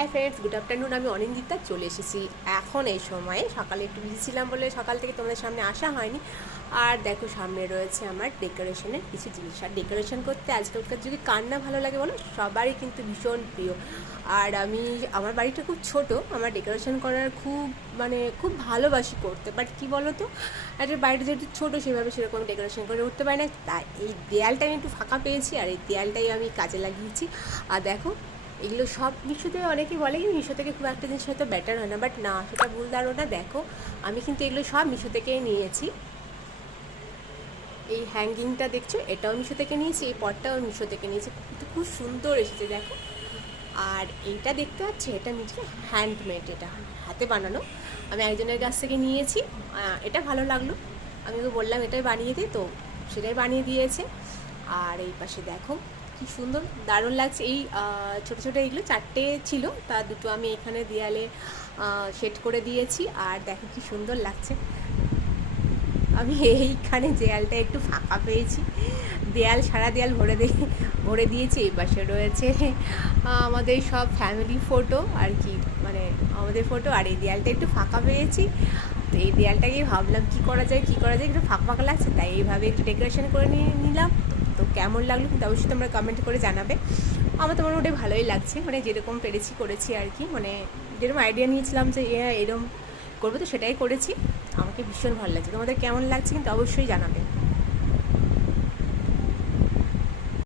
Hi friends, good afternoon. আমি অনিন্দিতা চলে এসেছি এখন এই সময়ে। সকালে একটু বিজি ছিলাম বলে সকাল থেকে তোমাদের সামনে আসা হয়নি। আর দেখো, সামনে রয়েছে আমার ডেকোরেশনের কিছু জিনিস। আর ডেকোরেশন করতে আজকালকার যুগে কার না ভালো লাগে বলো? সবারই কিন্তু ভীষণ প্রিয়। আর আমার বাড়িটা খুব ছোট, আমার ডেকোরেশন করার খুব ভালোবাসি করতে। বাট কী বলো তো, একটা বাড়িটা যেহেতু ছোটো, সেভাবে সেরকম ডেকোরেশন করে উঠতে পারি না। তাই এই দেয়ালটা আমি একটু ফাঁকা পেয়েছি, আর এই দেয়ালটাই আমি কাজে লাগিয়েছি। আর দেখো, এগুলো সব মিশোতে অনেকেই বলে কি মিশো থেকে খুব একটা জিনিস হয়তো বেটার হয় না, বাট না, সেটা ভুল ধারণা। দেখো, আমি কিন্তু এগুলো সব মিশো থেকেই নিয়েছি। এই হ্যাঙ্গিংটা দেখছো, এটাও মিশো থেকে নিয়েছি, এই পটটাও মিশো থেকে নিয়েছি, কিন্তু খুব সুন্দর এসেছে দেখো। আর এইটা দেখতে পাচ্ছি, এটা নিচে হ্যান্ডমেড, এটা হাতে বানানো, আমি একজনের কাছ থেকে নিয়েছি। এটা ভালো লাগলো, আমি তো বললাম এটাই বানিয়ে দিই, তো সেটাই বানিয়ে দিয়েছে। আর এই পাশে দেখো কি সুন্দর, দারুণ লাগছে। এই ছোটো ছোটো এইগুলো চারটে ছিল, তার দুটো আমি এখানে দেয়ালে সেট করে দিয়েছি। আর দেখো কি সুন্দর লাগছে। আমি এইখানে দেয়ালটা একটু ফাঁকা পেয়েছি, সারা দেয়াল ভরে দিয়েছি। এই পাশে রয়েছে আমাদের সব ফ্যামিলি ফটো আর কি, মানে আমাদের ফটো। আর এই দেয়ালটা একটু ফাঁকা পেয়েছি, তো এই দেয়ালটাকেই ভাবলাম কী করা যায় একটু ফাঁকা ফাঁকা লাগছে, তাই এইভাবে একটু ডেকোরেশন করে নিলাম। তো কেমন লাগলো কিন্তু অবশ্যই তোমরা কমেন্ট করে জানাবে। আমার তো মোটামুটি ভালোই লাগছে, মানে যেরকম পেরেছি করেছি আর কি, মানে যেরকম আইডিয়া নিয়েছিলাম যে এরকম করবো, তো সেটাই করেছি। আমাকে ভীষণ ভালো লাগছে। তোমাদের কেমন লাগছে কিন্তু অবশ্যই জানাবে।